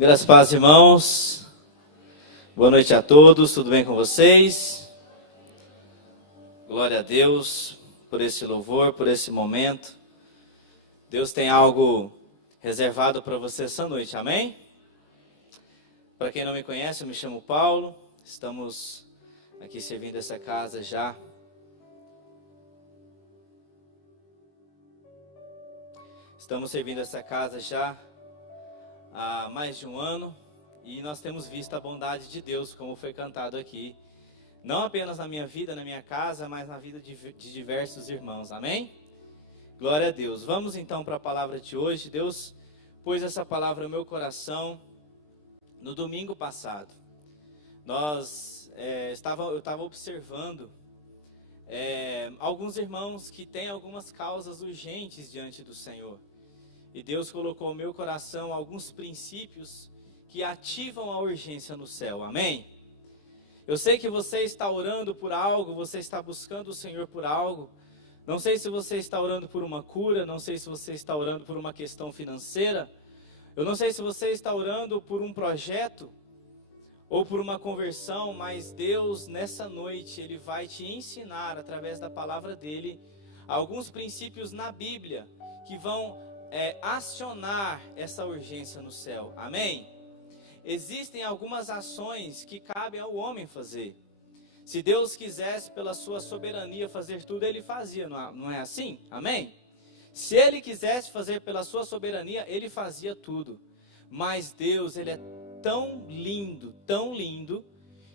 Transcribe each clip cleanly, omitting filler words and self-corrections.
Graças a Deus, irmãos. Boa noite a todos, tudo bem com vocês? Glória a Deus por esse louvor, por esse momento. Deus tem algo reservado para você essa noite, amém? Para quem não me conhece, eu me chamo Paulo. Estamos aqui servindo essa casa já há mais de um ano, e nós temos visto a bondade de Deus, como foi cantado aqui, não apenas na minha vida, na minha casa, mas na vida de diversos irmãos, amém? Glória a Deus. Vamos então para a palavra de hoje. Deus pôs essa palavra no meu coração no domingo passado. Eu estava observando alguns irmãos que têm algumas causas urgentes diante do Senhor. E Deus colocou no meu coração alguns princípios que ativam a urgência no céu, amém? Eu sei que você está orando por algo, você está buscando o Senhor por algo. Não sei se você está orando por uma cura, não sei se você está orando por uma questão financeira. Eu não sei se você está orando por um projeto ou por uma conversão, mas Deus nessa noite, Ele vai te ensinar através da palavra dEle alguns princípios na Bíblia que vão acionar essa urgência no céu, amém? Existem algumas ações que cabem ao homem fazer. Se Deus quisesse pela sua soberania fazer tudo, Ele fazia, não é assim? Amém? Se Ele quisesse fazer pela sua soberania, Ele fazia tudo. Mas Deus, Ele é tão lindo,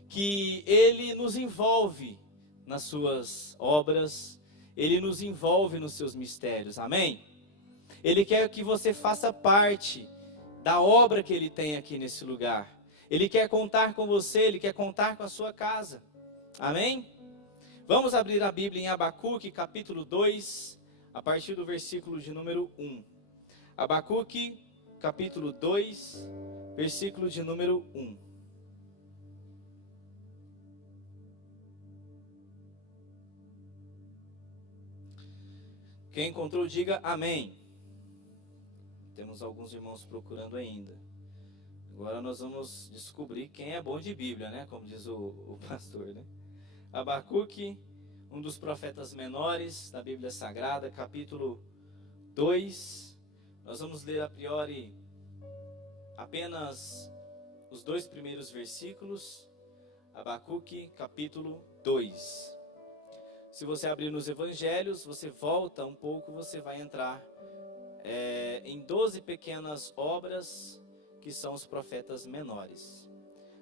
que Ele nos envolve nas suas obras, Ele nos envolve nos seus mistérios, amém? Ele quer que você faça parte da obra que Ele tem aqui nesse lugar. Ele quer contar com você, Ele quer contar com a sua casa. Amém? Vamos abrir a Bíblia em Abacuque, capítulo 2, a partir do versículo de número 1. Abacuque, capítulo 2, versículo de número 1. Quem encontrou, diga amém. Temos alguns irmãos procurando ainda. Agora nós vamos descobrir quem é bom de Bíblia, né? Como diz o pastor, né? Abacuque, um dos profetas menores da Bíblia Sagrada, capítulo 2. Nós vamos ler a priori apenas os 2 primeiros versículos. Abacuque, capítulo 2. Se você abrir nos evangelhos, você volta um pouco, você vai entrar em 12 pequenas obras que são os profetas menores.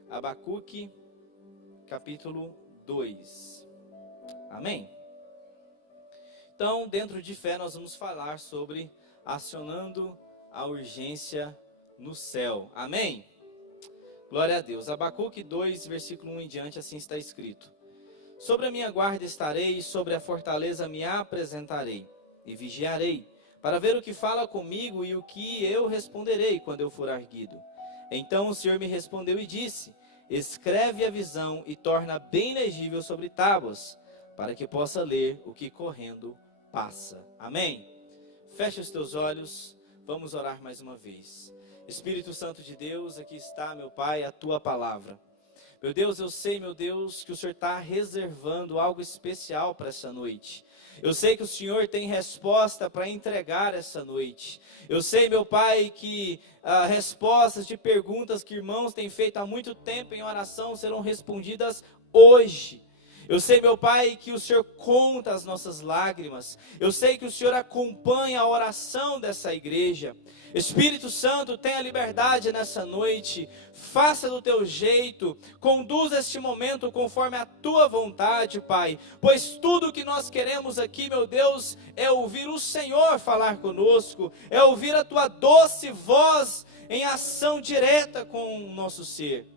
Abacuque, capítulo 2. Amém? Então, dentro de fé, nós vamos falar sobre acionando a urgência no céu. Amém? Glória a Deus. Abacuque 2, versículo 1 em diante, assim está escrito: Sobre a minha guarda estarei, sobre a fortaleza me apresentarei, e vigiarei, para ver o que fala comigo e o que eu responderei quando eu for arguido. Então o Senhor me respondeu e disse: Escreve a visão e torna bem legível sobre tábuas, para que possa ler o que correndo passa. Amém? Feche os teus olhos, vamos orar mais uma vez. Espírito Santo de Deus, aqui está, meu Pai, a tua palavra. Meu Deus, eu sei, meu Deus, que o Senhor está reservando algo especial para essa noite. Eu sei que o Senhor tem resposta para entregar essa noite. Eu sei, meu Pai, que respostas de perguntas que irmãos têm feito há muito tempo em oração serão respondidas hoje. Eu sei, meu Pai, que o Senhor conta as nossas lágrimas. Eu sei que o Senhor acompanha a oração dessa igreja. Espírito Santo, tenha liberdade nessa noite. Faça do teu jeito. Conduza este momento conforme a tua vontade, Pai. Pois tudo o que nós queremos aqui, meu Deus, é ouvir o Senhor falar conosco. É ouvir a tua doce voz em ação direta com o nosso ser.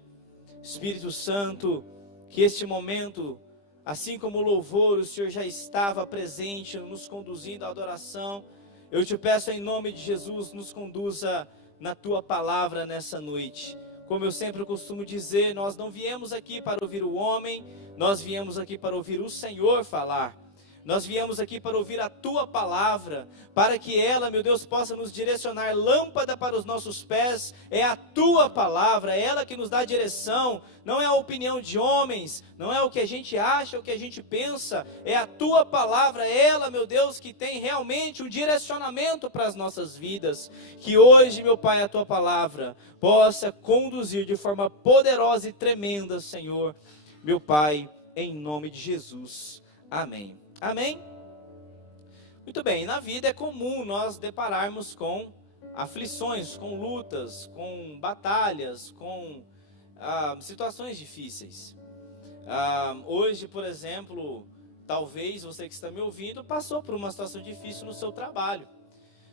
Espírito Santo, que este momento, assim como o louvor, o Senhor já estava presente, nos conduzindo à adoração. Eu te peço em nome de Jesus, nos conduza na tua palavra nessa noite. Como eu sempre costumo dizer, nós não viemos aqui para ouvir o homem, nós viemos aqui para ouvir o Senhor falar. Nós viemos aqui para ouvir a Tua palavra, para que ela, meu Deus, possa nos direcionar. Lâmpada para os nossos pés é a Tua palavra, é ela que nos dá direção. Não é a opinião de homens, não é o que a gente acha, o que a gente pensa. É a Tua palavra, é ela, meu Deus, que tem realmente um direcionamento para as nossas vidas. Que hoje, meu Pai, a Tua palavra possa conduzir de forma poderosa e tremenda, Senhor, meu Pai, em nome de Jesus. Amém. Amém? Muito bem, na vida é comum nós depararmos com aflições, com lutas, com batalhas, com situações difíceis. Hoje, por exemplo, talvez você que está me ouvindo passou por uma situação difícil no seu trabalho.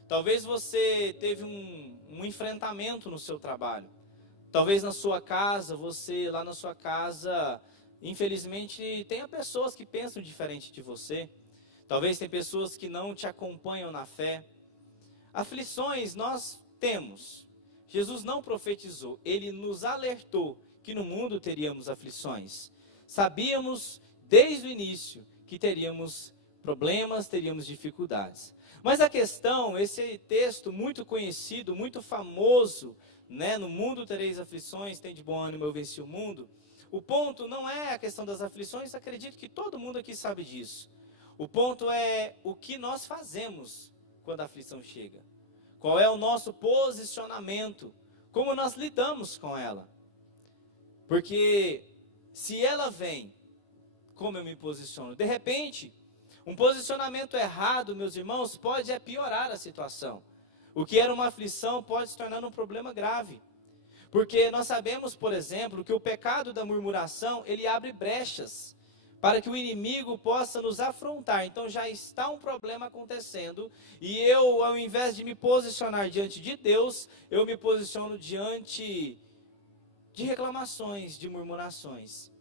Talvez você teve um enfrentamento no seu trabalho. Talvez na sua casa, você lá na sua casa, infelizmente, tenha pessoas que pensam diferente de você. Talvez tem pessoas que não te acompanham na fé. Aflições nós temos. Jesus não profetizou, Ele nos alertou que no mundo teríamos aflições. Sabíamos desde o início que teríamos problemas, teríamos dificuldades. Mas a questão, esse texto muito conhecido, muito famoso, né? No mundo tereis aflições, tem de bom ânimo, eu venci o mundo. O ponto não é a questão das aflições, acredito que todo mundo aqui sabe disso. O ponto é o que nós fazemos quando a aflição chega. Qual é o nosso posicionamento? Como nós lidamos com ela? Porque se ela vem, como eu me posiciono? De repente, um posicionamento errado, meus irmãos, pode piorar a situação. O que era uma aflição pode se tornar um problema grave. Porque nós sabemos, por exemplo, que o pecado da murmuração, ele abre brechas para que o inimigo possa nos afrontar. Então já está um problema acontecendo e eu, ao invés de me posicionar diante de Deus, eu me posiciono diante de reclamações, de murmurações.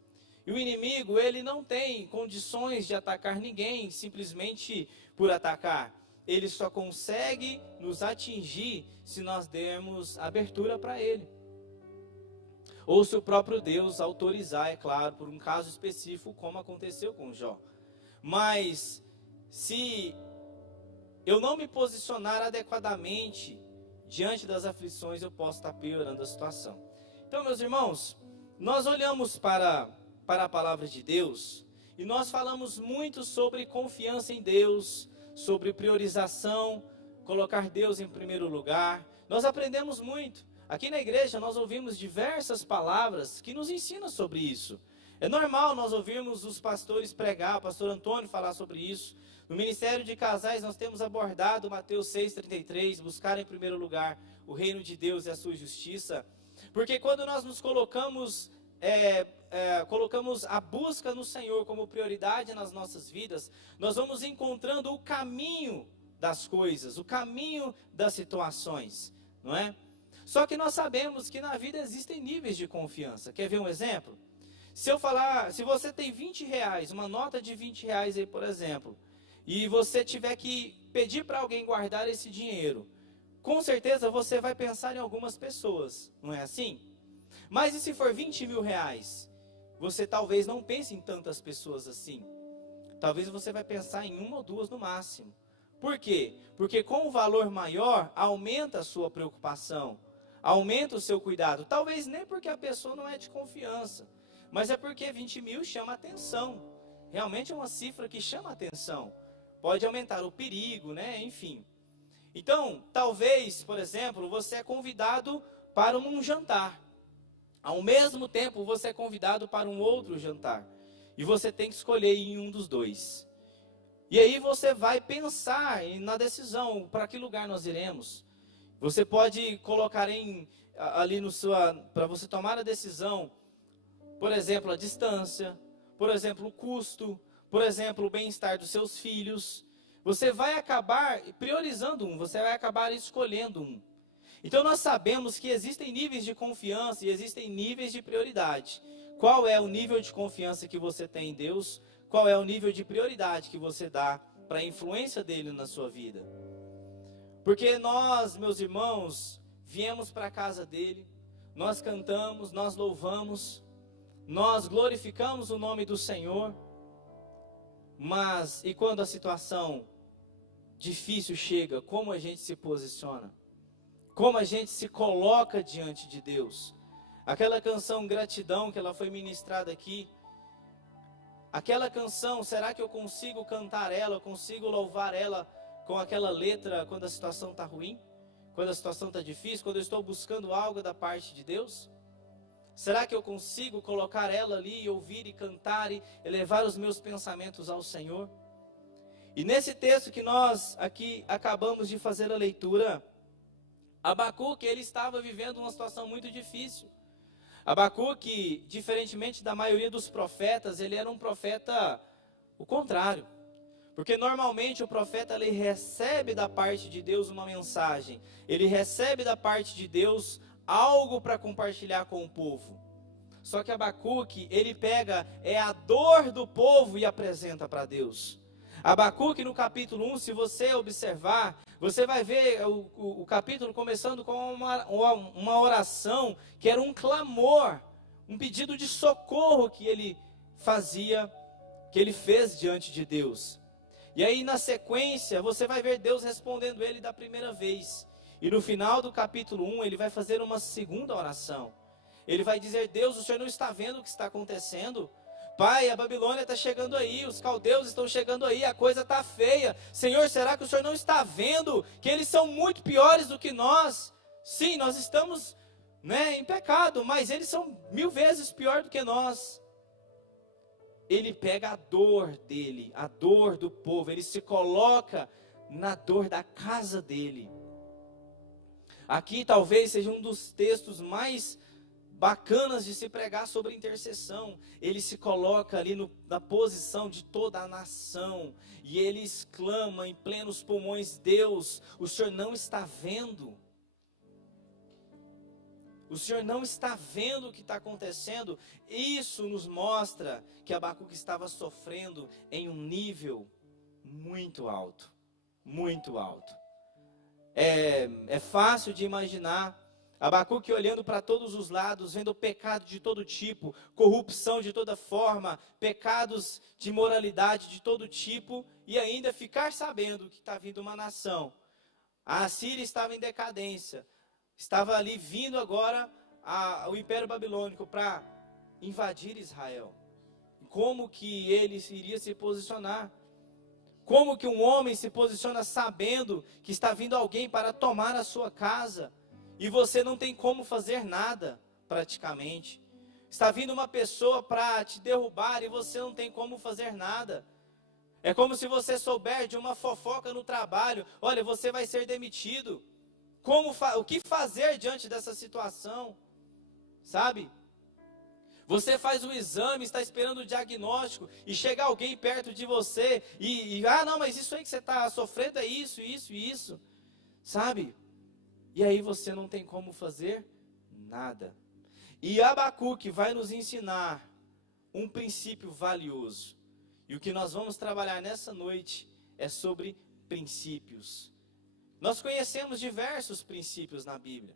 E o inimigo, ele não tem condições de atacar ninguém simplesmente por atacar. Ele só consegue nos atingir se nós dermos abertura para ele. Ou se o próprio Deus autorizar, é claro, por um caso específico, como aconteceu com Jó. Mas, se eu não me posicionar adequadamente diante das aflições, eu posso estar piorando a situação. Então, meus irmãos, nós olhamos para a palavra de Deus e nós falamos muito sobre confiança em Deus, sobre priorização, colocar Deus em primeiro lugar. Nós aprendemos muito. Aqui na igreja nós ouvimos diversas palavras que nos ensinam sobre isso. É normal nós ouvirmos os pastores pregar, o pastor Antônio falar sobre isso. No Ministério de Casais nós temos abordado Mateus 6,33, buscar em primeiro lugar o reino de Deus e a sua justiça. Porque quando nós nos colocamos a busca no Senhor como prioridade nas nossas vidas, nós vamos encontrando o caminho das coisas, o caminho das situações, não é? Só que nós sabemos que na vida existem níveis de confiança. Quer ver um exemplo? Se você tem 20 reais, uma nota de 20 reais aí, por exemplo, e você tiver que pedir para alguém guardar esse dinheiro, com certeza você vai pensar em algumas pessoas, não é assim? Mas e se for 20 mil reais? Você talvez não pense em tantas pessoas assim. Talvez você vai pensar em uma ou duas no máximo. Por quê? Porque com o valor maior, aumenta a sua preocupação, aumenta o seu cuidado. Talvez nem porque a pessoa não é de confiança, mas é porque 20 mil chama atenção. Realmente é uma cifra que chama atenção. Pode aumentar o perigo, né? Enfim. Então, talvez, por exemplo, você é convidado para um jantar. Ao mesmo tempo, você é convidado para um outro jantar. E você tem que escolher em um dos dois. E aí você vai pensar na decisão, para que lugar nós iremos. Você pode colocar para você tomar a decisão, por exemplo, a distância, por exemplo, o custo, por exemplo, o bem-estar dos seus filhos. Você vai acabar priorizando um, você vai acabar escolhendo um. Então nós sabemos que existem níveis de confiança e existem níveis de prioridade. Qual é o nível de confiança que você tem em Deus? Qual é o nível de prioridade que você dá para a influência dele na sua vida? Porque nós, meus irmãos, viemos para a casa dele, nós cantamos, nós louvamos, nós glorificamos o nome do Senhor. Mas e quando a situação difícil chega, como a gente se posiciona? Como a gente se coloca diante de Deus? Aquela canção Gratidão que ela foi ministrada aqui, aquela canção, será que eu consigo cantar ela, eu consigo louvar ela com aquela letra quando a situação está ruim? Quando a situação está difícil, quando eu estou buscando algo da parte de Deus? Será que eu consigo colocar ela ali, ouvir e cantar e elevar os meus pensamentos ao Senhor? E nesse texto que nós aqui acabamos de fazer a leitura, Abacuque, ele estava vivendo uma situação muito difícil. Abacuque, diferentemente da maioria dos profetas, ele era um profeta o contrário. Porque normalmente o profeta ele recebe da parte de Deus uma mensagem, ele recebe da parte de Deus algo para compartilhar com o povo. Só que Abacuque, ele pega a dor do povo e apresenta para Deus. Abacuque no capítulo 1, se você observar, você vai ver o capítulo começando com uma oração que era um clamor, um pedido de socorro que ele fazia, que ele fez diante de Deus. E aí na sequência você vai ver Deus respondendo ele da primeira vez. E no final do capítulo 1 ele vai fazer uma segunda oração. Ele vai dizer: Deus, o Senhor não está vendo o que está acontecendo? Pai, a Babilônia está chegando aí, os caldeus estão chegando aí, a coisa está feia. Senhor, será que o Senhor não está vendo que eles são muito piores do que nós? Sim, nós estamos, em pecado, mas eles são 1000 vezes pior do que nós. Ele pega a dor dele, a dor do povo, ele se coloca na dor da casa dele. Aqui talvez seja um dos textos mais bacanas de se pregar sobre intercessão. Ele se coloca ali na posição de toda a nação e ele exclama em plenos pulmões: Deus, o Senhor não está vendo? O Senhor não está vendo o que está acontecendo? Isso nos mostra que Abacuque estava sofrendo em um nível muito alto, muito alto. É fácil de imaginar Abacuque olhando para todos os lados, vendo pecado de todo tipo, corrupção de toda forma, pecados de moralidade de todo tipo, e ainda ficar sabendo que está vindo uma nação. A Assíria estava em decadência, estava ali vindo agora o Império Babilônico para invadir Israel. Como que ele iria se posicionar? Como que um homem se posiciona sabendo que está vindo alguém para tomar a sua casa? E você não tem como fazer nada, praticamente. Está vindo uma pessoa para te derrubar e você não tem como fazer nada. É como se você souber de uma fofoca no trabalho. Olha, você vai ser demitido. O que fazer diante dessa situação? Sabe? Você faz o exame, está esperando o diagnóstico e chega alguém perto de você não, mas isso aí que você está sofrendo é isso, isso e isso. Sabe? E aí você não tem como fazer nada. E Abacuque vai nos ensinar um princípio valioso. E o que nós vamos trabalhar nessa noite é sobre princípios. Nós conhecemos diversos princípios na Bíblia.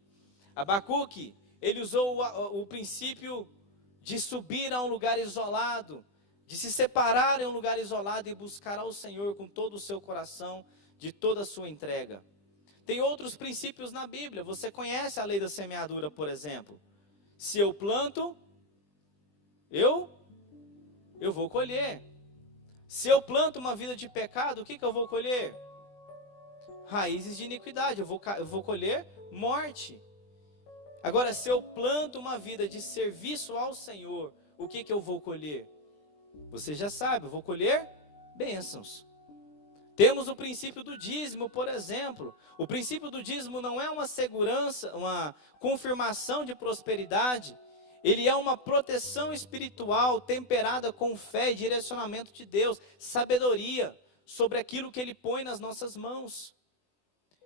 Abacuque, ele usou o princípio de subir a um lugar isolado, de se separar em um lugar isolado e buscar ao Senhor com todo o seu coração, de toda a sua entrega. Tem outros princípios na Bíblia. Você conhece a lei da semeadura, por exemplo. Se eu planto, eu vou colher. Se eu planto uma vida de pecado, o que eu vou colher? Raízes de iniquidade. Eu vou colher morte. Agora, se eu planto uma vida de serviço ao Senhor, o que eu vou colher? Você já sabe, eu vou colher bênçãos. Temos o princípio do dízimo, por exemplo. O princípio do dízimo não é uma segurança, uma confirmação de prosperidade. Ele é uma proteção espiritual temperada com fé e direcionamento de Deus, sabedoria sobre aquilo que Ele põe nas nossas mãos.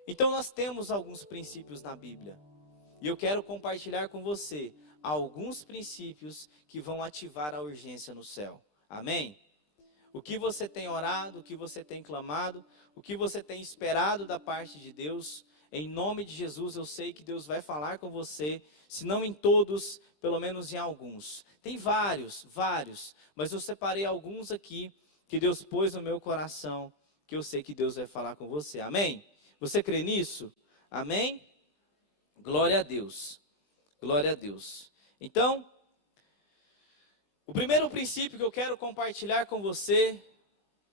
Então nós temos alguns princípios na Bíblia. E eu quero compartilhar com você alguns princípios que vão ativar a urgência no céu. Amém? O que você tem orado, o que você tem clamado, o que você tem esperado da parte de Deus, em nome de Jesus eu sei que Deus vai falar com você, se não em todos, pelo menos em alguns. Tem vários, mas eu separei alguns aqui que Deus pôs no meu coração, que eu sei que Deus vai falar com você. Amém? Você crê nisso? Amém? Glória a Deus. Glória a Deus. Então, o primeiro princípio que eu quero compartilhar com você,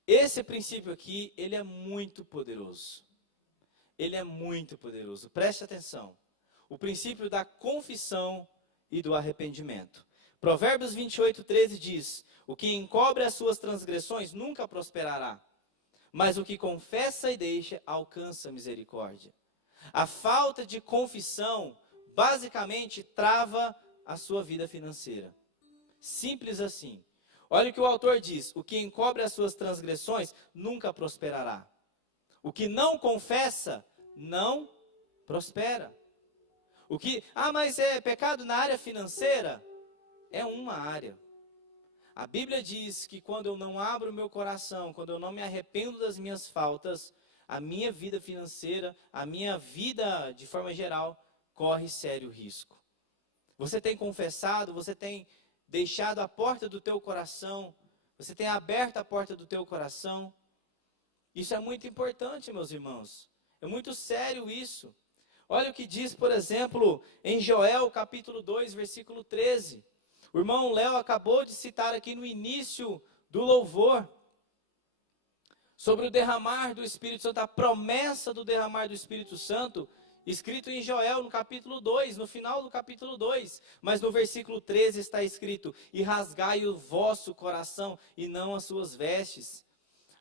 esse princípio aqui, ele é muito poderoso. Ele é muito poderoso. Preste atenção. O princípio da confissão e do arrependimento. Provérbios 28:13 diz: o que encobre as suas transgressões nunca prosperará, mas o que confessa e deixa alcança misericórdia. A falta de confissão basicamente trava a sua vida financeira. Simples assim. Olha o que o autor diz: o que encobre as suas transgressões nunca prosperará. O que não confessa não prospera. O que, mas é pecado na área financeira? É uma área. A Bíblia diz que quando eu não abro o meu coração, quando eu não me arrependo das minhas faltas, a minha vida financeira, a minha vida de forma geral, corre sério risco. Você tem confessado, você tem deixado a porta do teu coração, você tem aberto a porta do teu coração. Isso é muito importante, meus irmãos. É muito sério isso. Olha o que diz, por exemplo, em Joel capítulo 2, versículo 13. O irmão Léo acabou de citar aqui no início do louvor, sobre o derramar do Espírito Santo, a promessa do derramar do Espírito Santo, escrito em Joel no capítulo 2, no final do capítulo 2, mas no versículo 13 está escrito: e rasgai o vosso coração e não as suas vestes.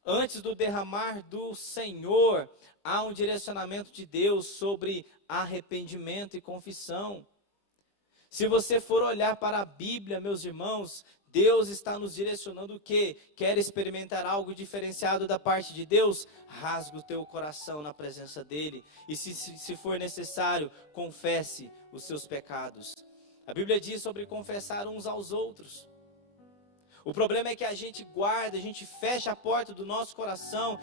Antes do derramar do Senhor, há um direcionamento de Deus sobre arrependimento e confissão. Se você for olhar para a Bíblia, meus irmãos, Deus está nos direcionando o quê? Quer experimentar algo diferenciado da parte de Deus? Rasga o teu coração na presença dEle. E se for necessário, confesse os seus pecados. A Bíblia diz sobre confessar uns aos outros. O problema é que a gente guarda, a gente fecha a porta do nosso coração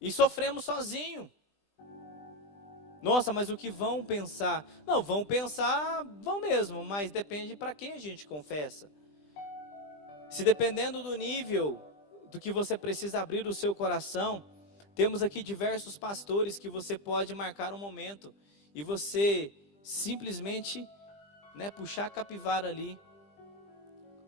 e sofremos sozinho. Nossa, mas o que vão pensar? Não, vão pensar, vão mesmo, mas depende para quem a gente confessa. Se dependendo do nível do que você precisa abrir o seu coração, temos aqui diversos pastores que você pode marcar um momento e você simplesmente puxar a capivara ali,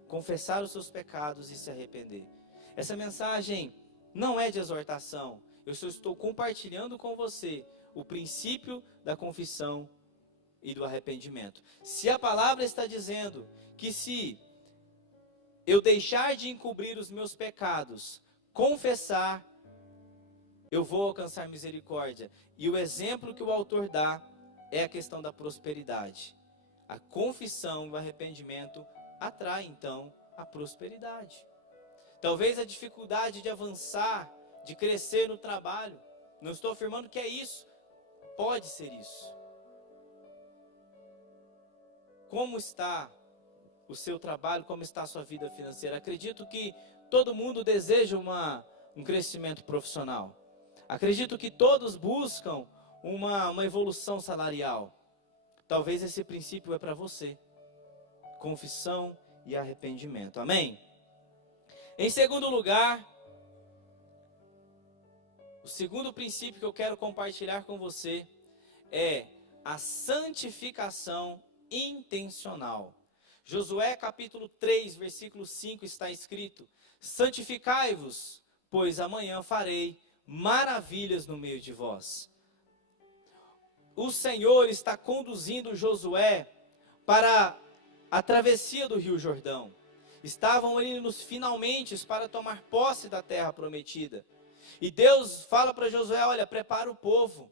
confessar os seus pecados e se arrepender. Essa mensagem não é de exortação, eu só estou compartilhando com você o princípio da confissão e do arrependimento. Se a palavra está dizendo que se eu deixar de encobrir os meus pecados, confessar, eu vou alcançar misericórdia. E o exemplo que o autor dá é a questão da prosperidade. A confissão e o arrependimento atrai então a prosperidade. Talvez a dificuldade de avançar, de crescer no trabalho, não estou afirmando que é isso. Pode ser isso. Como está o seu trabalho? Como está a sua vida financeira? Acredito que todo mundo deseja um crescimento profissional. Acredito que todos buscam uma evolução salarial. Talvez esse princípio é para você. Confissão e arrependimento. Amém? Em segundo lugar, o segundo princípio que eu quero compartilhar com você é a santificação intencional. Josué capítulo 3, versículo 5 está escrito: santificai-vos, pois amanhã farei maravilhas no meio de vós. O Senhor está conduzindo Josué para a travessia do Rio Jordão. Estavam ali nos finalmente para tomar posse da terra prometida. E Deus fala para Josué: olha, prepara o povo.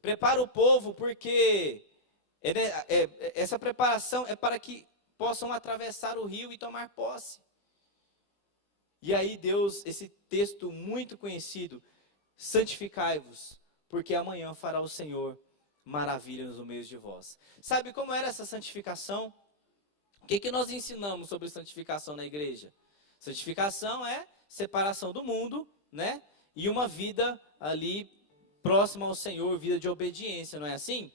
Prepara o povo porque essa preparação é para que possam atravessar o rio e tomar posse. E aí Deus, esse texto muito conhecido: santificai-vos, porque amanhã fará o Senhor maravilhas no meio de vós. Sabe como era essa santificação? O que nós ensinamos sobre santificação na igreja? Santificação é separação do mundo, e uma vida ali próxima ao Senhor, vida de obediência, não é assim?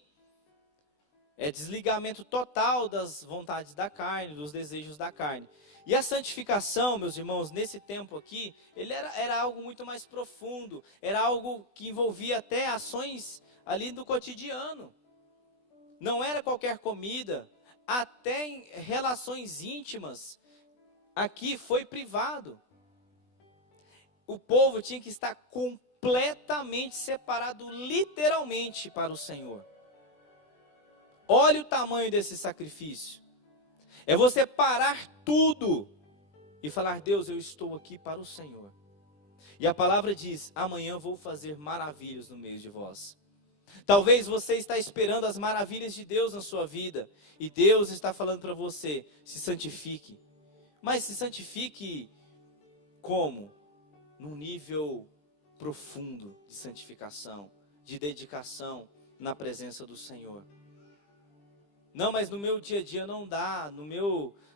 É desligamento total das vontades da carne, dos desejos da carne. E a santificação, meus irmãos, nesse tempo aqui, era algo muito mais profundo. Era algo que envolvia até ações ali do cotidiano. Não era qualquer comida, até em relações íntimas, aqui foi privado. O povo tinha que estar completamente separado, literalmente, para o Senhor. Olha o tamanho desse sacrifício. É você parar tudo e falar: Deus, eu estou aqui para o Senhor. E a palavra diz: amanhã vou fazer maravilhas no meio de vós. Talvez você está esperando as maravilhas de Deus na sua vida. E Deus está falando para você: se santifique. Mas se santifique como? Num nível profundo de santificação, de dedicação na presença do Senhor. Não, mas no meu dia a dia não dá,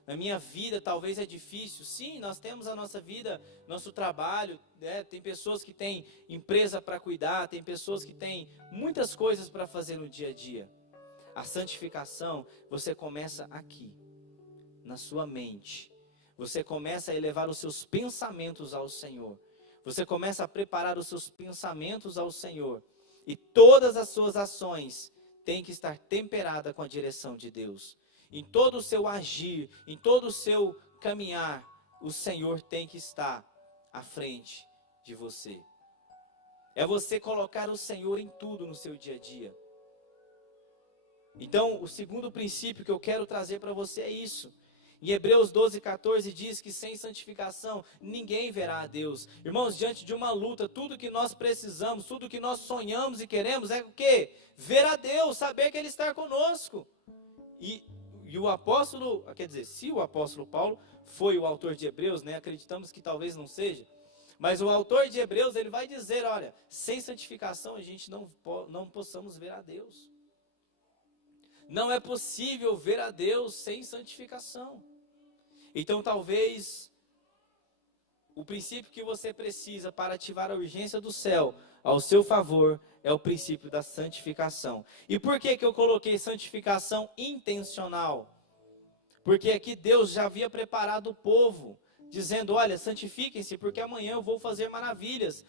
na minha vida talvez é difícil. Sim, nós temos a nossa vida, nosso trabalho, né? Tem pessoas que têm empresa para cuidar, tem pessoas que têm muitas coisas para fazer no dia a dia. A santificação, você começa aqui, na sua mente. Você começa a elevar os seus pensamentos ao Senhor. Você começa a preparar os seus pensamentos ao Senhor. E todas as suas ações tem que estar temperada com a direção de Deus. Em todo o seu agir, em todo o seu caminhar, o Senhor tem que estar à frente de você. É você colocar o Senhor em tudo no seu dia a dia. Então, o segundo princípio que eu quero trazer para você é isso. Em Hebreus 12:14 diz que sem santificação ninguém verá a Deus. Irmãos, diante de uma luta, tudo que nós precisamos, tudo que nós sonhamos e queremos é o quê? Ver a Deus, saber que Ele está conosco. E o apóstolo, quer dizer, se o apóstolo Paulo foi o autor de Hebreus, né, acreditamos que talvez não seja, mas o autor de Hebreus, ele vai dizer, olha, sem santificação a gente não possamos ver a Deus. Não é possível ver a Deus sem santificação. Então talvez o princípio que você precisa para ativar a urgência do céu ao seu favor é o princípio da santificação. E por que eu coloquei santificação intencional? Porque aqui Deus já havia preparado o povo, dizendo, olha, santifiquem-se, porque amanhã eu vou fazer maravilhas.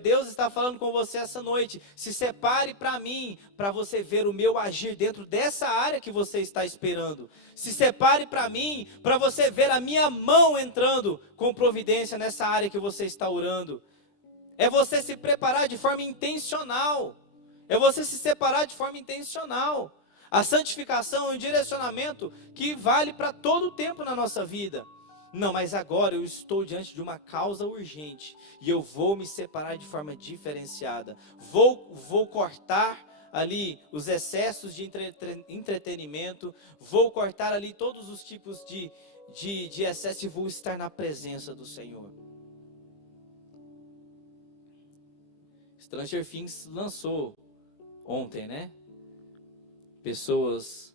Deus está falando com você essa noite, se separe para mim, para você ver o meu agir dentro dessa área que você está esperando. Se separe para mim, para você ver a minha mão entrando com providência nessa área que você está orando. É você se preparar de forma intencional. É você se separar de forma intencional. A santificação é um direcionamento que vale para todo o tempo na nossa vida. Não, mas agora eu estou diante de uma causa urgente e eu vou me separar de forma diferenciada. Vou cortar ali os excessos de entretenimento, vou cortar ali todos os tipos de excesso e vou estar na presença do Senhor. Stranger Things lançou ontem, né? Pessoas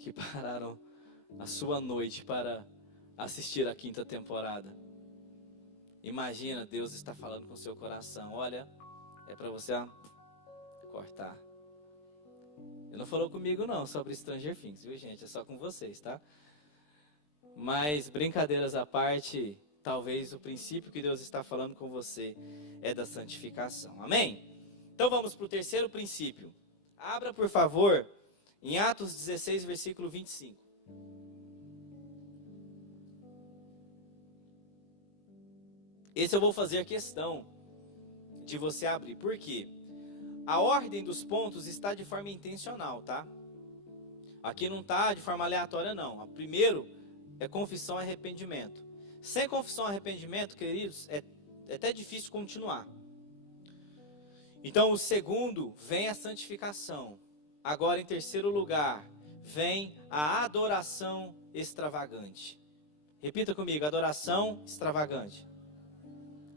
que pararam a sua noite para assistir a 5ª temporada. Imagina, Deus está falando com o seu coração. Olha, é para você cortar. Ele não falou comigo não sobre Stranger Things, viu gente? É só com vocês, tá? Mas brincadeiras à parte, talvez o princípio que Deus está falando com você é da santificação. Amém? Então vamos para o terceiro princípio. Abra, por favor, em Atos 16, versículo 25. Esse eu vou fazer questão de você abrir. Por quê? A ordem dos pontos está de forma intencional, tá? Aqui não está de forma aleatória, não. Primeiro é confissão e arrependimento. Sem confissão e arrependimento, queridos, é até difícil continuar. Então, o segundo vem a santificação. Agora, em terceiro lugar, vem a adoração extravagante. Repita comigo, adoração extravagante.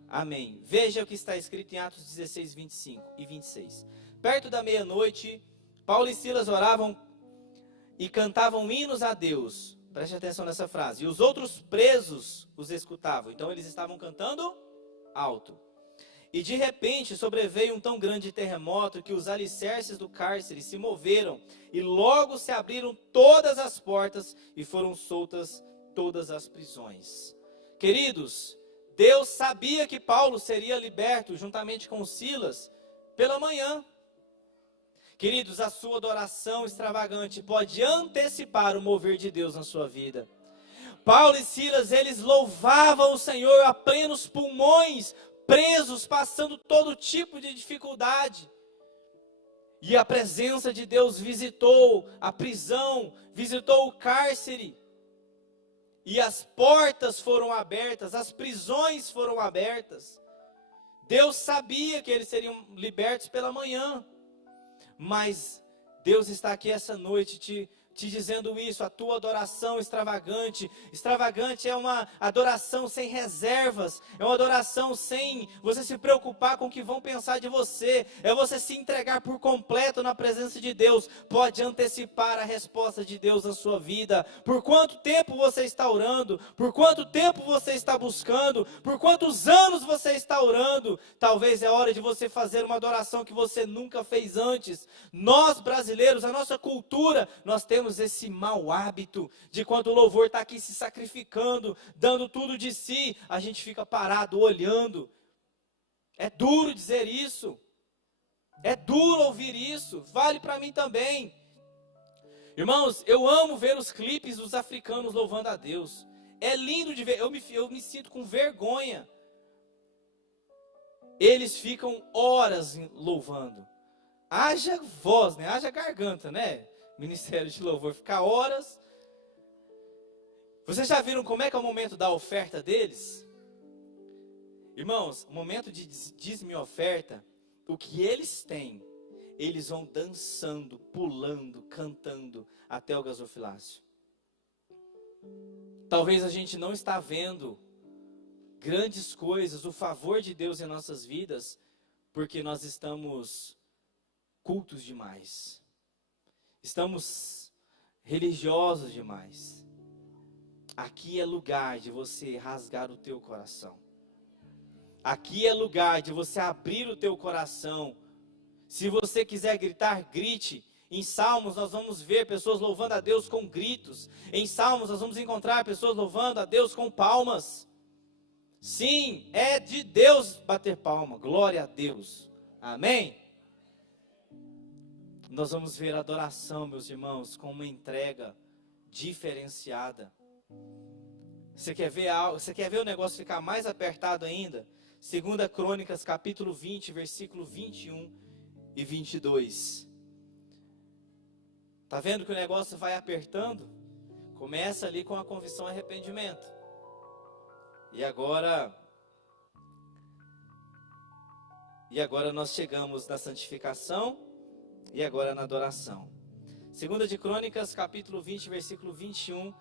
Amém. Veja o que está escrito em Atos 16, 25 e 26. Perto da meia-noite, Paulo e Silas oravam e cantavam hinos a Deus. Preste atenção nessa frase. E os outros presos os escutavam. Então eles estavam cantando alto. E de repente sobreveio um tão grande terremoto que os alicerces do cárcere se moveram e logo se abriram todas as portas e foram soltas todas as prisões. Queridos, Deus sabia que Paulo seria liberto juntamente com Silas pela manhã. Queridos, a sua adoração extravagante pode antecipar o mover de Deus na sua vida. Paulo e Silas, eles louvavam o Senhor a plenos pulmões, presos, passando todo tipo de dificuldade. E a presença de Deus visitou a prisão, visitou o cárcere. E as portas foram abertas, as prisões foram abertas. Deus sabia que eles seriam libertos pela manhã. Mas Deus está aqui essa noite te dizendo isso, a tua adoração extravagante. Extravagante é uma adoração sem reservas, é uma adoração sem você se preocupar com o que vão pensar de você, é você se entregar por completo na presença de Deus. Pode antecipar a resposta de Deus na sua vida. Por quanto tempo você está orando? Por quanto tempo você está buscando? Por quantos anos você está orando? Talvez é hora de você fazer uma adoração que você nunca fez antes. Nós brasileiros, a nossa cultura, nós temos esse mau hábito de quando o louvor está aqui se sacrificando, dando tudo de si, a gente fica parado olhando. É duro dizer isso, é duro ouvir isso, vale para mim também. Irmãos, eu amo ver os clipes dos africanos louvando a Deus, é lindo de ver, eu me sinto com vergonha. Eles ficam horas louvando, haja voz, né? Haja garganta, né? Ministério de louvor, ficar horas. Vocês já viram como é que é o momento da oferta deles? Irmãos, o momento de dízimo e oferta, o que eles têm, eles vão dançando, pulando, cantando até o gasofilácio. Talvez a gente não está vendo grandes coisas, o favor de Deus em nossas vidas, porque nós estamos cultos demais. Estamos religiosos demais. Aqui é lugar de você rasgar o teu coração. Aqui é lugar de você abrir o teu coração. Se você quiser gritar, grite. Em Salmos nós vamos ver pessoas louvando a Deus com gritos. Em Salmos nós vamos encontrar pessoas louvando a Deus com palmas. Sim, é de Deus bater palma. Glória a Deus. Amém? Nós vamos ver a adoração, meus irmãos, com uma entrega diferenciada. Você quer ver o negócio ficar mais apertado ainda? 2 Crônicas, capítulo 20, versículo 21 e 22. Tá vendo que o negócio vai apertando? Começa ali com a confissão e arrependimento. E agora nós chegamos na santificação. E agora na adoração. 2 de Crônicas, capítulo 20, versículo 21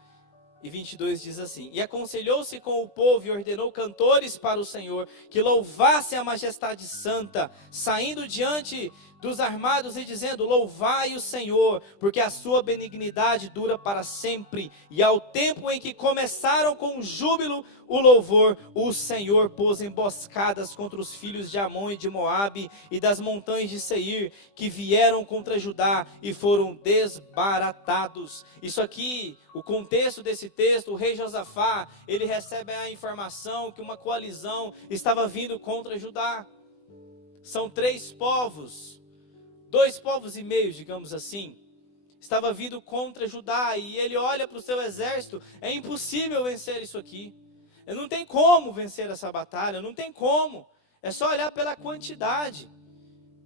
e 22 diz assim: E aconselhou-se com o povo e ordenou cantores para o Senhor, que louvassem a majestade santa, saindo diante dos armados e dizendo: Louvai o Senhor, porque a sua benignidade dura para sempre. E ao tempo em que começaram com júbilo o louvor, o Senhor pôs emboscadas contra os filhos de Amon e de Moabe e das montanhas de Seir, que vieram contra Judá e foram desbaratados. Isso aqui, o contexto desse texto, o rei Josafá, ele recebe a informação que uma coalizão estava vindo contra Judá. São 3 povos, 2 povos e meio, digamos assim, estava vindo contra Judá, e ele olha para o seu exército, é impossível vencer isso aqui, não tem como vencer essa batalha, não tem como, é só olhar pela quantidade,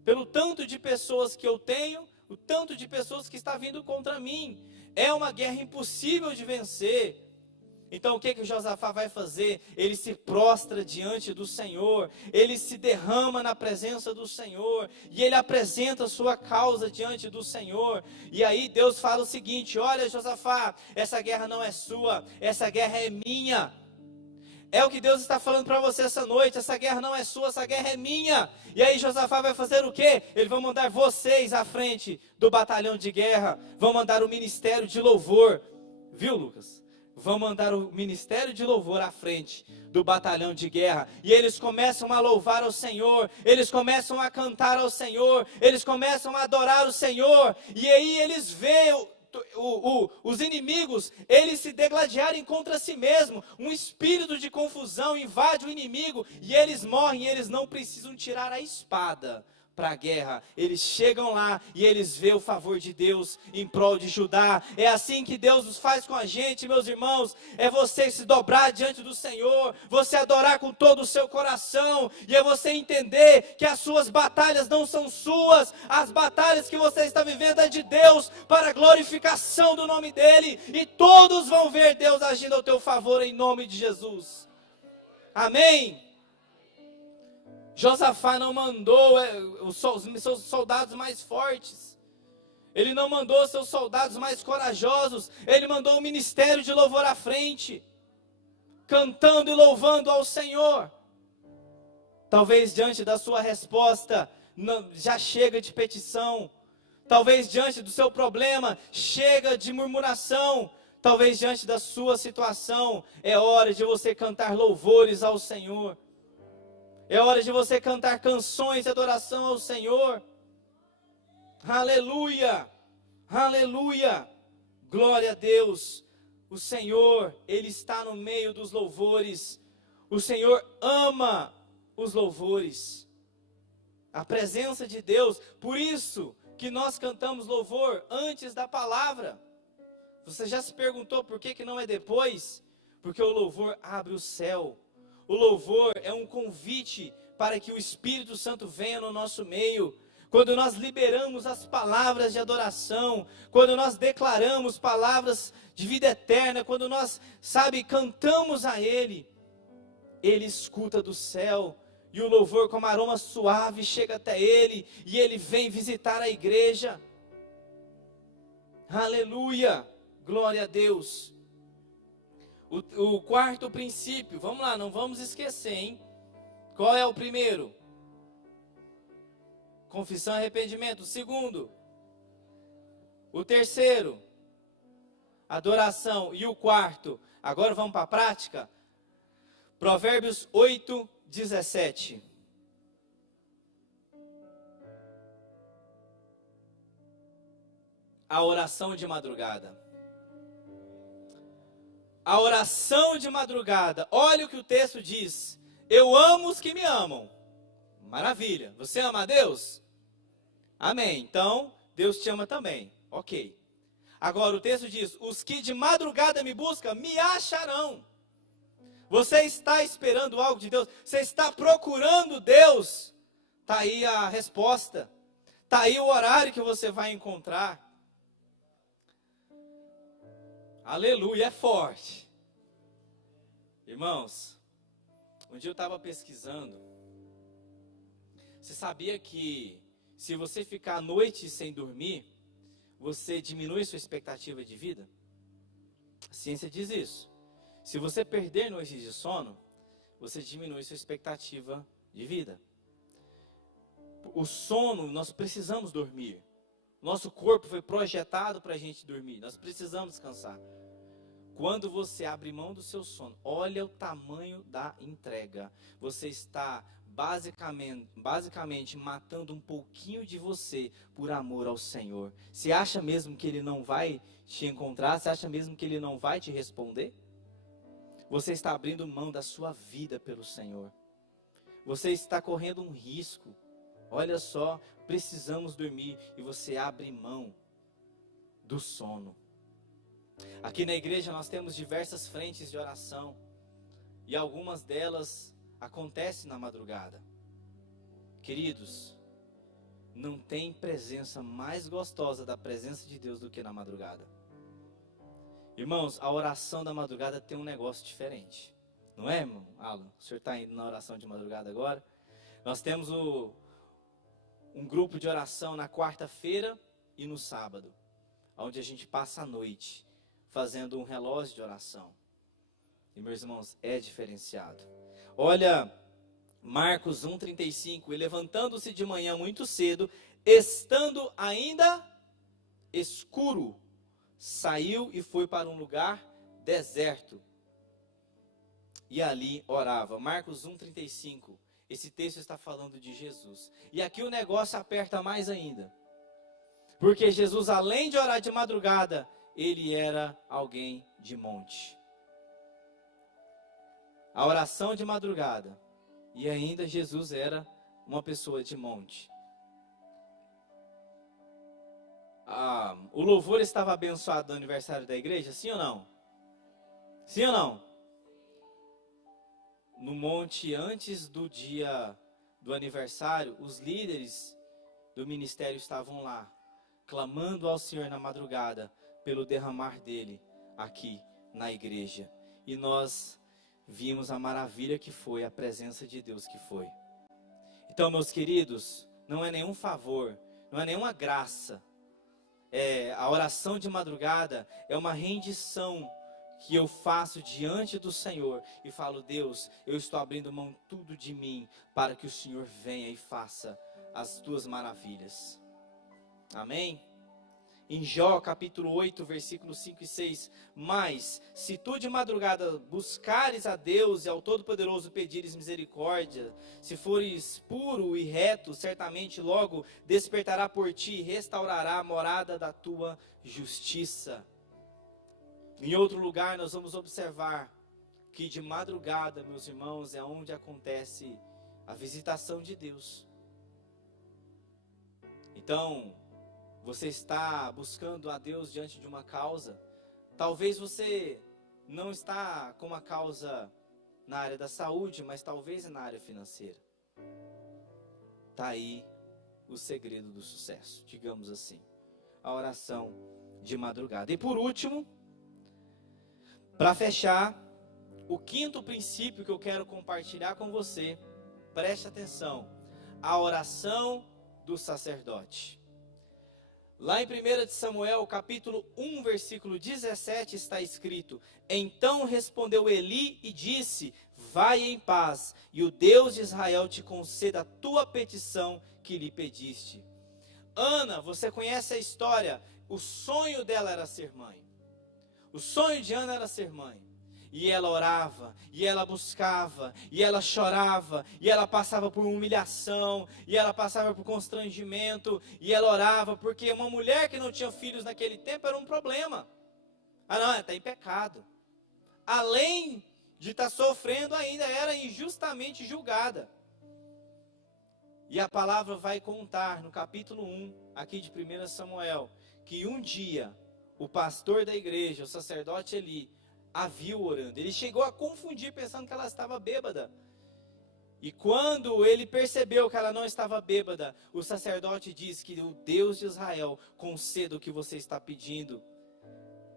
pelo tanto de pessoas que eu tenho, o tanto de pessoas que está vindo contra mim, é uma guerra impossível de vencer. Então o que Josafá vai fazer? Ele se prostra diante do Senhor, ele se derrama na presença do Senhor, e ele apresenta a sua causa diante do Senhor. E aí Deus fala o seguinte: olha, Josafá, essa guerra não é sua, essa guerra é minha. É o que Deus está falando para você essa noite: essa guerra não é sua, essa guerra é minha. E aí Josafá vai fazer o quê? Ele vai mandar vocês à frente do batalhão de guerra, vão mandar o ministério de louvor, viu, Lucas? vão mandar o ministério de louvor à frente do batalhão de guerra, e eles começam a louvar ao Senhor, eles começam a cantar ao Senhor, eles começam a adorar o Senhor, e aí eles veem os inimigos, eles se degladiarem contra si mesmos, um espírito de confusão invade o inimigo, e eles morrem, e eles não precisam tirar a espada para a guerra, eles chegam lá e eles veem o favor de Deus em prol de Judá. É assim que Deus nos faz com a gente, meus irmãos, é você se dobrar diante do Senhor, você adorar com todo o seu coração, e é você entender que as suas batalhas não são suas, as batalhas que você está vivendo é de Deus, para a glorificação do nome dEle, e todos vão ver Deus agindo ao teu favor em nome de Jesus. Amém? Josafá não mandou os seus soldados mais fortes, ele não mandou seus soldados mais corajosos, ele mandou o ministério de louvor à frente, cantando e louvando ao Senhor. Talvez diante da sua resposta, já chega de petição, talvez diante do seu problema, chega de murmuração, talvez diante da sua situação, é hora de você cantar louvores ao Senhor. É hora de você cantar canções de adoração ao Senhor. Aleluia! Aleluia! Glória a Deus! O Senhor, Ele está no meio dos louvores. O Senhor ama os louvores. A presença de Deus. Por isso que nós cantamos louvor antes da palavra. Você já se perguntou por que não é depois? Porque o louvor abre o céu. O louvor é um convite para que o Espírito Santo venha no nosso meio. Quando nós liberamos as palavras de adoração, quando nós declaramos palavras de vida eterna, quando nós, cantamos a Ele, Ele escuta do céu, e o louvor como aroma suave chega até Ele, e Ele vem visitar a igreja. Aleluia! Glória a Deus! O quarto princípio, vamos lá, não vamos esquecer, hein? Qual é o primeiro? Confissão e arrependimento. O segundo? O terceiro? Adoração. E o quarto? Agora vamos para a prática? Provérbios 8, 17. A oração de madrugada. A oração de madrugada. Olha o que o texto diz. Eu amo os que me amam. Maravilha. Você ama a Deus? Amém. Então, Deus te ama também. Ok. Agora o texto diz, os que de madrugada me buscam, me acharão. Você está esperando algo de Deus? Você está procurando Deus? Está aí a resposta. Está aí o horário que você vai encontrar. Aleluia, é forte. Irmãos, um dia eu estava pesquisando. Você sabia que se você ficar a noite sem dormir, você diminui sua expectativa de vida? A ciência diz isso. Se você perder noites de sono, você diminui sua expectativa de vida. O sono, nós precisamos dormir. Nosso corpo foi projetado para a gente dormir. Nós precisamos descansar. Quando você abre mão do seu sono, olha o tamanho da entrega. Você está basicamente matando um pouquinho de você por amor ao Senhor. Você acha mesmo que Ele não vai te encontrar? Você acha mesmo que Ele não vai te responder? Você está abrindo mão da sua vida pelo Senhor. Você está correndo um risco. Olha só, precisamos dormir e você abre mão do sono. Aqui na igreja nós temos diversas frentes de oração e algumas delas acontecem na madrugada. Queridos, não tem presença mais gostosa da presença de Deus do que na madrugada. Irmãos, a oração da madrugada tem um negócio diferente. Não é, irmão? Alan, o senhor está indo na oração de madrugada agora? Nós temos um grupo de oração na quarta-feira e no sábado, onde a gente passa a noite fazendo um relógio de oração. E, meus irmãos, é diferenciado. Olha, Marcos 1,35, e levantando-se de manhã muito cedo, estando ainda escuro, saiu e foi para um lugar deserto e ali orava. Marcos 1,35. Esse texto está falando de Jesus. E aqui o negócio aperta mais ainda. Porque Jesus, além de orar de madrugada, ele era alguém de monte. A oração de madrugada. E ainda Jesus era uma pessoa de monte. O louvor estava abençoado no aniversário da igreja? Sim ou não? Sim ou não? No monte, antes do dia do aniversário, os líderes do ministério estavam lá, clamando ao Senhor na madrugada, pelo derramar dele aqui na igreja. E nós vimos a maravilha que foi, a presença de Deus que foi. Então, meus queridos, não é nenhum favor, não é nenhuma graça. A oração de madrugada é uma rendição que eu faço diante do Senhor e falo: Deus, eu estou abrindo mão tudo de mim para que o Senhor venha e faça as tuas maravilhas. Amém? Em Jó capítulo 8, versículos 5 e 6, mas se tu de madrugada buscares a Deus e ao Todo-Poderoso pedires misericórdia, se fores puro e reto, certamente logo despertará por ti e restaurará a morada da tua justiça. Em outro lugar nós vamos observar que de madrugada, meus irmãos, é onde acontece a visitação de Deus. Então, você está buscando a Deus diante de uma causa. Talvez você não está com uma causa na área da saúde, mas talvez na área financeira. Está aí o segredo do sucesso, digamos assim. A oração de madrugada. E por último, para fechar, o quinto princípio que eu quero compartilhar com você, preste atenção, a oração do sacerdote. Lá em 1 de Samuel, capítulo 1, versículo 17, está escrito: então respondeu Eli e disse: vai em paz, e o Deus de Israel te conceda a tua petição que lhe pediste. Ana, você conhece a história, o sonho dela era ser mãe. O sonho de Ana era ser mãe. E ela orava, e ela buscava, e ela chorava, e ela passava por humilhação, e ela passava por constrangimento, e ela orava, porque uma mulher que não tinha filhos naquele tempo era um problema. Não, ela está em pecado. Além de estar sofrendo, ainda era injustamente julgada. E a palavra vai contar no capítulo 1, aqui de 1 Samuel, que um dia o pastor da igreja, o sacerdote Eli, a viu orando. Ele chegou a confundir, pensando que ela estava bêbada. E quando ele percebeu que ela não estava bêbada, o sacerdote disse que o Deus de Israel conceda o que você está pedindo.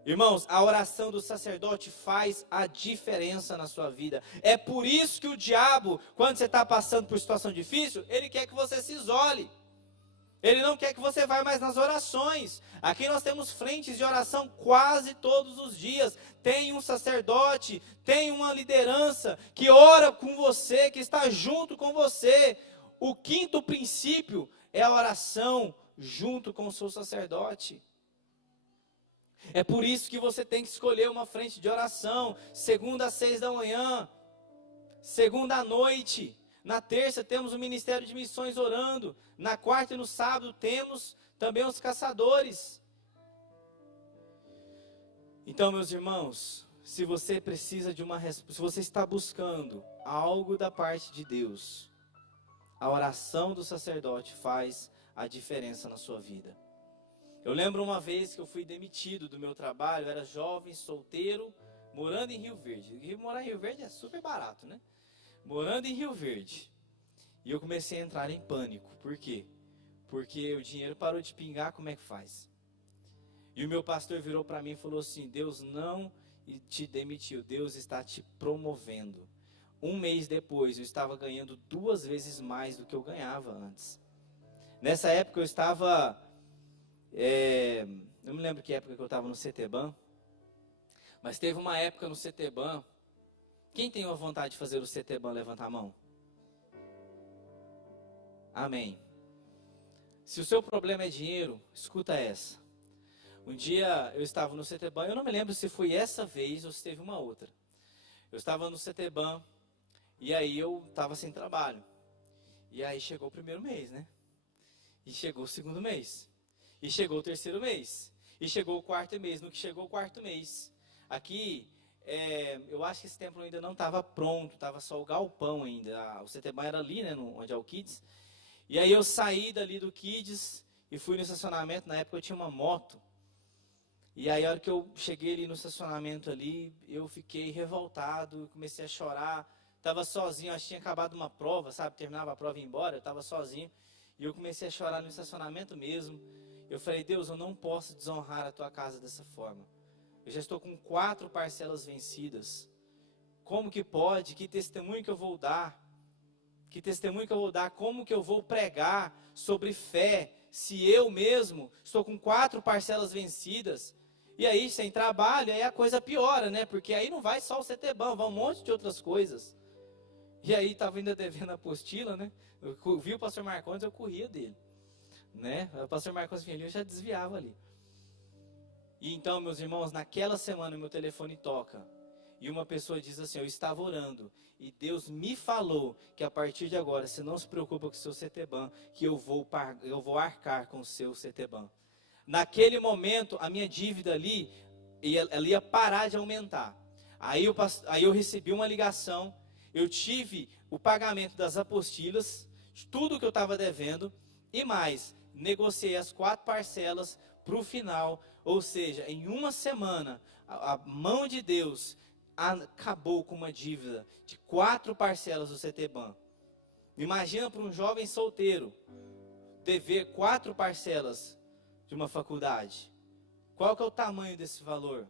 Irmãos, a oração do sacerdote faz a diferença na sua vida. É por isso que o diabo, quando você está passando por situação difícil, ele quer que você se isole. Ele não quer que você vá mais nas orações. Aqui nós temos frentes de oração quase todos os dias. Tem um sacerdote, tem uma liderança que ora com você, que está junto com você. O quinto princípio é a oração junto com o seu sacerdote. É por isso que você tem que escolher uma frente de oração, segunda às 6 da manhã, segunda à noite. Na terça temos o Ministério de Missões orando. Na quarta e no sábado temos também os caçadores. Então, meus irmãos, se você precisa de se você está buscando algo da parte de Deus, a oração do sacerdote faz a diferença na sua vida. Eu lembro uma vez que eu fui demitido do meu trabalho, eu era jovem, solteiro, morando em Rio Verde. Morar em Rio Verde é super barato, né? Morando em Rio Verde. E eu comecei a entrar em pânico. Por quê? Porque o dinheiro parou de pingar, como é que faz? E o meu pastor virou para mim e falou assim: Deus não te demitiu, Deus está te promovendo. Um mês depois eu estava ganhando 2 vezes mais do que eu ganhava antes. Nessa época eu estava, não me lembro que época que eu estava no CETEBAN, mas teve uma época no CETEBAN. Quem tem a vontade de fazer o CETEBAN, levanta a mão. Amém. Se o seu problema é dinheiro, escuta essa. Um dia eu estava no CETEBAN, eu não me lembro se foi essa vez ou se teve uma outra. Eu estava no CETEBAN e aí eu estava sem trabalho. E aí chegou o primeiro mês, né? E chegou o segundo mês. E chegou o terceiro mês. E chegou o quarto mês. No que chegou o quarto mês, aqui, eu acho que esse templo ainda não estava pronto, estava só o galpão ainda. O CETEBAN era ali, né, onde é o Kids. E aí eu saí dali do Kids e fui no estacionamento. Na época eu tinha uma moto. E aí a hora que eu cheguei ali no estacionamento ali, eu fiquei revoltado, comecei a chorar. Estava sozinho, acho que tinha acabado uma prova, sabe? Terminava a prova e ia embora, eu estava sozinho. E eu comecei a chorar no estacionamento mesmo. Eu falei, Deus, eu não posso desonrar a tua casa dessa forma. Eu já estou com 4 parcelas vencidas. Como que pode? Que testemunho que eu vou dar? Que testemunho que eu vou dar? Como que eu vou pregar sobre fé, se eu mesmo estou com 4 parcelas vencidas? E aí, sem trabalho, aí a coisa piora, né? Porque aí não vai só o CETEBAN, vai um monte de outras coisas. E aí, estava ainda devendo a apostila, né? Eu vi o pastor Marcondes, eu corria dele. Né? O pastor Marcondes vinha ali, eu já desviava ali. E então, meus irmãos, naquela semana meu telefone toca. E uma pessoa diz assim, eu estava orando. E Deus me falou que a partir de agora, você não se preocupa com o seu CETEBAN, que eu vou arcar com o seu CETEBAN. Naquele momento, a minha dívida ali, ela ia parar de aumentar. Aí eu recebi uma ligação, eu tive o pagamento das apostilas, de tudo que eu estava devendo, e mais, negociei as 4 parcelas para o final, ou seja, em uma semana, a mão de Deus acabou com uma dívida de 4 parcelas do CETEBAN. Imagina para um jovem solteiro, dever 4 parcelas de uma faculdade. Qual que é o tamanho desse valor?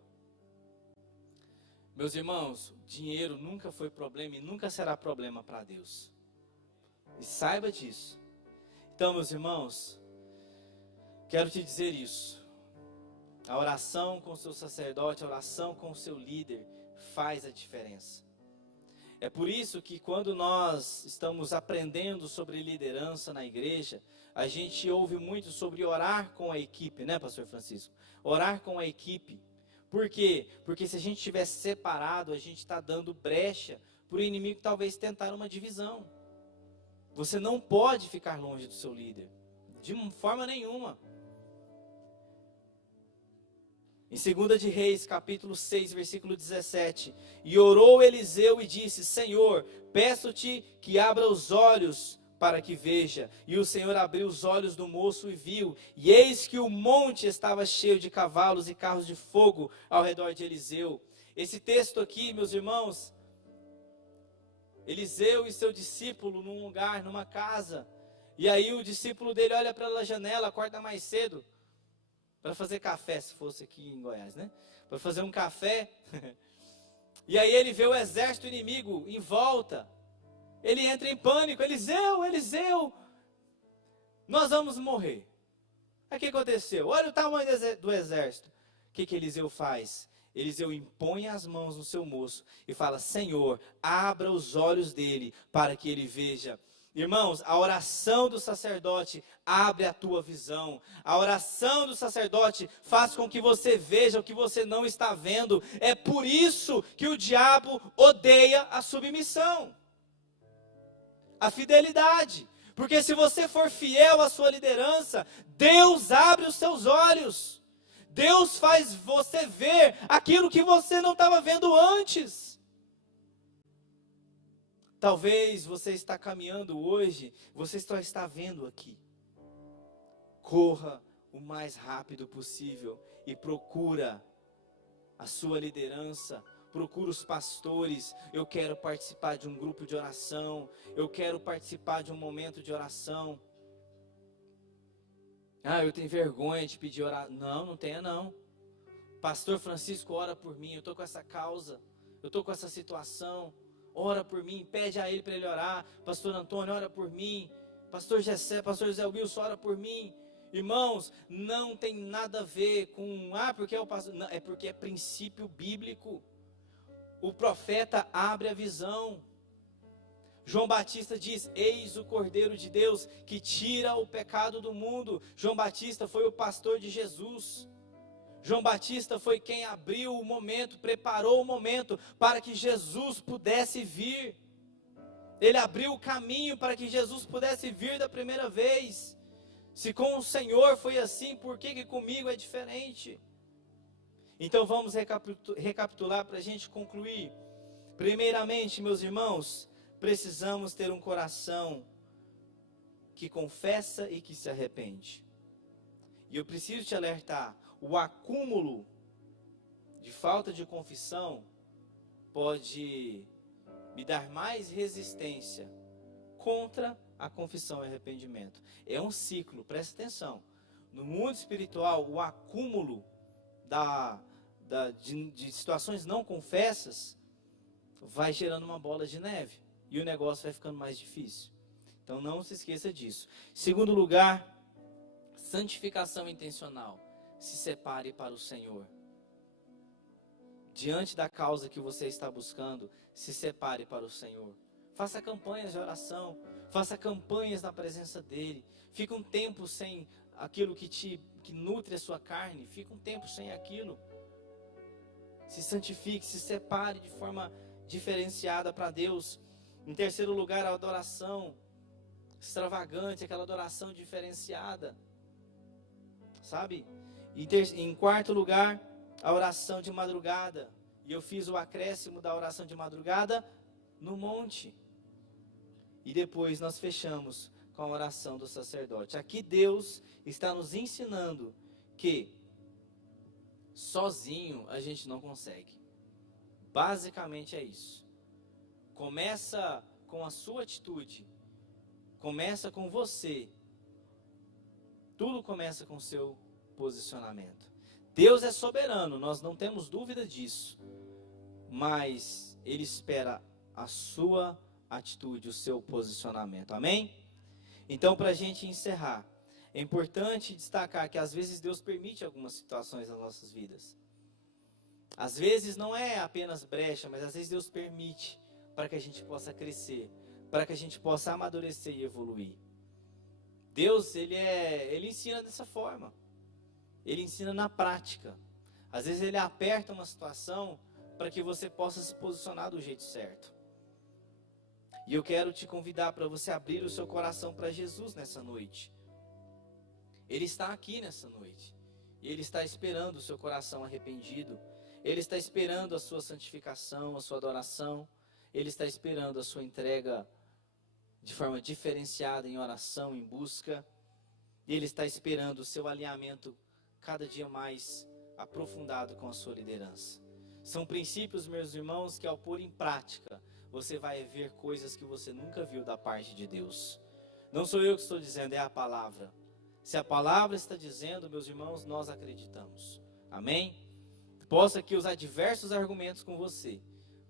Meus irmãos, dinheiro nunca foi problema e nunca será problema para Deus. E saiba disso. Então, meus irmãos, quero te dizer isso. A oração com o seu sacerdote, a oração com o seu líder faz a diferença. É por isso que quando nós estamos aprendendo sobre liderança na igreja, a gente ouve muito sobre orar com a equipe, né, pastor Francisco? Orar com a equipe. Por quê? Porque se a gente estiver separado, a gente está dando brecha para o inimigo talvez tentar uma divisão. Você não pode ficar longe do seu líder, de forma nenhuma. Em 2 de Reis, capítulo 6, versículo 17. E orou Eliseu e disse, Senhor, peço-te que abra os olhos para que veja. E o Senhor abriu os olhos do moço e viu. E eis que o monte estava cheio de cavalos e carros de fogo ao redor de Eliseu. Esse texto aqui, meus irmãos, Eliseu e seu discípulo num lugar, numa casa. E aí o discípulo dele olha pela janela, acorda mais cedo. Para fazer café, se fosse aqui em Goiás, né? Para fazer um café. E aí ele vê o exército inimigo em volta. Ele entra em pânico. Eliseu, nós vamos morrer. Aí o que aconteceu? Olha o tamanho do exército. O que Eliseu faz? Eliseu impõe as mãos no seu moço e fala, Senhor, abra os olhos dele para que ele veja. Irmãos, a oração do sacerdote abre a tua visão. A oração do sacerdote faz com que você veja o que você não está vendo. É por isso que o diabo odeia a submissão, a fidelidade. Porque se você for fiel à sua liderança, Deus abre os seus olhos. Deus faz você ver aquilo que você não estava vendo antes. Talvez você está caminhando hoje, você só está vendo aqui. Corra o mais rápido possível e procura a sua liderança, procura os pastores. Eu quero participar de um grupo de oração, eu quero participar de um momento de oração. Ah, eu tenho vergonha de pedir oração. Não, não tenha não. Pastor Francisco, ora por mim, eu estou com essa causa, eu estou com essa situação. Ora por mim, pede a ele para ele orar. Pastor Antônio, ora por mim. Pastor José Wilson, ora por mim. Irmãos, não tem nada a ver com, porque é o pastor. Não, é porque é princípio bíblico. O profeta abre a visão. João Batista diz, eis o Cordeiro de Deus que tira o pecado do mundo. João Batista foi o pastor de Jesus. João Batista foi quem abriu o momento, preparou o momento para que Jesus pudesse vir. Ele abriu o caminho para que Jesus pudesse vir da primeira vez. Se com o Senhor foi assim, por que comigo é diferente? Então vamos recapitular para a gente concluir. Primeiramente, meus irmãos, precisamos ter um coração que confessa e que se arrepende. E eu preciso te alertar, o acúmulo de falta de confissão pode me dar mais resistência contra a confissão e arrependimento. É um ciclo, presta atenção. No mundo espiritual, o acúmulo de situações não confessas vai gerando uma bola de neve. E o negócio vai ficando mais difícil. Então não se esqueça disso. Segundo lugar, santificação intencional. Se separe para o Senhor. Diante da causa que você está buscando, se separe para o Senhor. Faça campanhas de oração. Faça campanhas na presença dEle. Fica um tempo sem aquilo que nutre a sua carne. Fica um tempo sem aquilo. Se santifique, se separe de forma diferenciada para Deus. Em terceiro lugar, a adoração extravagante, aquela adoração diferenciada. Sabe? Em quarto lugar, a oração de madrugada. E eu fiz o acréscimo da oração de madrugada no monte. E depois nós fechamos com a oração do sacerdote. Aqui Deus está nos ensinando que sozinho a gente não consegue. Basicamente é isso. Começa com a sua atitude. Começa com você. Tudo começa com o seu posicionamento. Deus é soberano, nós não temos dúvida disso. Mas Ele espera a sua atitude, o seu posicionamento. Amém? Então, para a gente encerrar, é importante destacar que às vezes Deus permite algumas situações nas nossas vidas. Às vezes não é apenas brecha, mas às vezes Deus permite para que a gente possa crescer, para que a gente possa amadurecer e evoluir. Deus, Ele ensina dessa forma. Ele ensina na prática. Às vezes Ele aperta uma situação para que você possa se posicionar do jeito certo. E eu quero te convidar para você abrir o seu coração para Jesus nessa noite. Ele está aqui nessa noite. E Ele está esperando o seu coração arrependido. Ele está esperando a sua santificação, a sua adoração. Ele está esperando a sua entrega de forma diferenciada em oração, em busca. E Ele está esperando o seu alinhamento cada dia mais aprofundado com a sua liderança. São princípios, meus irmãos, que ao pôr em prática, você vai ver coisas que você nunca viu da parte de Deus. Não sou eu que estou dizendo, é a palavra. Se a palavra está dizendo, meus irmãos, nós acreditamos. Amém? Posso aqui usar diversos argumentos com você.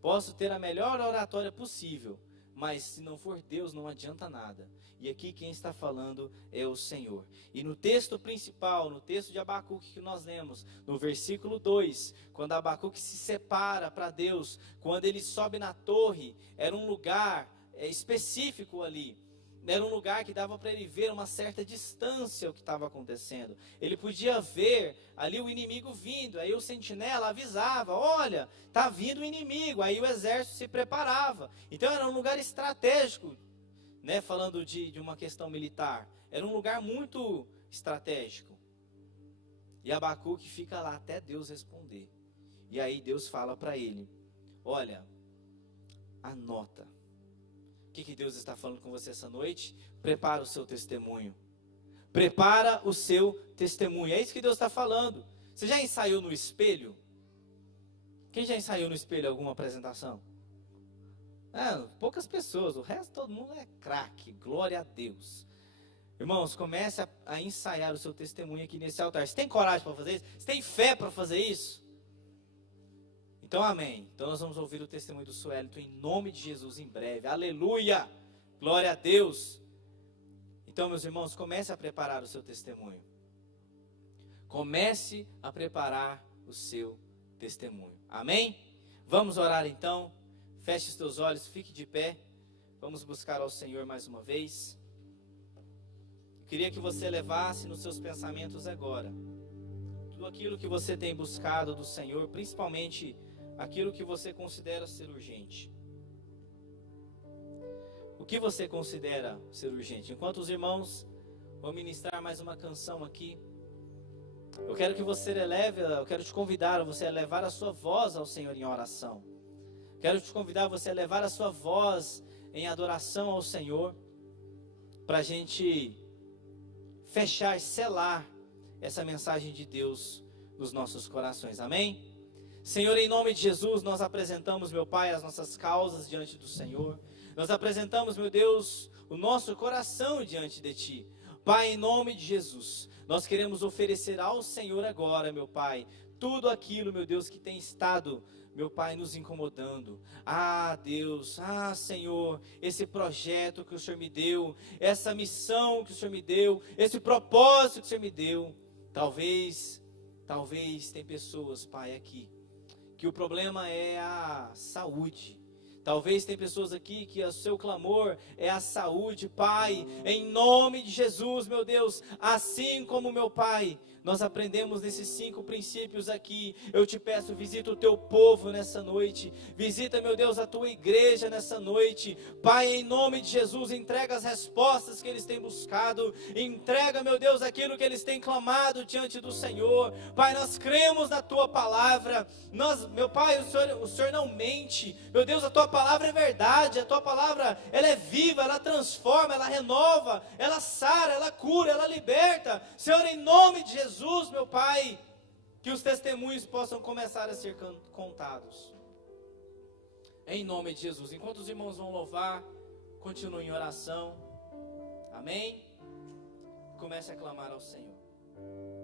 Posso ter a melhor oratória possível. Mas se não for Deus, não adianta nada. E aqui quem está falando é o Senhor. E no texto principal, no texto de Abacuque que nós lemos, no versículo 2, quando Abacuque se separa para Deus, quando ele sobe na torre, era um lugar específico ali. Era um lugar que dava para ele ver uma certa distância o que estava acontecendo. Ele podia ver ali o inimigo vindo. Aí o sentinela avisava, olha, está vindo o inimigo. Aí o exército se preparava. Então era um lugar estratégico, né, falando de uma questão militar. Era um lugar muito estratégico. E Abacuque fica lá até Deus responder. E aí Deus fala para ele, olha, anota. O que Deus está falando com você essa noite? Prepara o seu testemunho. Prepara o seu testemunho. É isso que Deus está falando. Você já ensaiou no espelho? Quem já ensaiou no espelho alguma apresentação? Poucas pessoas. O resto todo mundo é craque. Glória a Deus. Irmãos, comece a ensaiar o seu testemunho aqui nesse altar. Você tem coragem para fazer isso? Você tem fé para fazer isso? Então, amém. Então, nós vamos ouvir o testemunho do Suelito em nome de Jesus em breve. Aleluia! Glória a Deus! Então, meus irmãos, comece a preparar o seu testemunho. Comece a preparar o seu testemunho. Amém? Vamos orar então. Feche os teus olhos, fique de pé. Vamos buscar ao Senhor mais uma vez. Eu queria que você levasse nos seus pensamentos agora tudo aquilo que você tem buscado do Senhor, principalmente aquilo que você considera ser urgente. O que você considera ser urgente? Enquanto os irmãos vão ministrar mais uma canção aqui, eu quero que você eu quero te convidar a você elevar a sua voz ao Senhor em oração. Quero te convidar a você a elevar a sua voz em adoração ao Senhor, para a gente fechar, selar essa mensagem de Deus nos nossos corações, amém? Senhor, em nome de Jesus, nós apresentamos, meu Pai, as nossas causas diante do Senhor. Nós apresentamos, meu Deus, o nosso coração diante de Ti. Pai, em nome de Jesus, nós queremos oferecer ao Senhor agora, meu Pai, tudo aquilo, meu Deus, que tem estado, meu Pai, nos incomodando. Ah, Deus, Senhor, esse projeto que o Senhor me deu, essa missão que o Senhor me deu, esse propósito que o Senhor me deu. Talvez tem pessoas, Pai, aqui, que o problema é a saúde. Talvez tem pessoas aqui que o seu clamor é a saúde, Pai, em nome de Jesus, meu Deus, assim como meu Pai, nós aprendemos nesses 5 princípios aqui. Eu te peço, visita o teu povo nessa noite, visita, meu Deus, a tua igreja nessa noite, Pai, em nome de Jesus, entrega as respostas que eles têm buscado, entrega, meu Deus, aquilo que eles têm clamado diante do Senhor. Pai, nós cremos na tua palavra, meu Pai, o Senhor não mente, meu Deus, a tua palavra é verdade, a tua palavra, ela é viva, ela transforma, ela renova, ela sara, ela cura, ela liberta. Senhor, em nome de Jesus, meu Pai, que os testemunhos possam começar a ser contados. Em nome de Jesus, enquanto os irmãos vão louvar, continue em oração. Amém? Comece a clamar ao Senhor.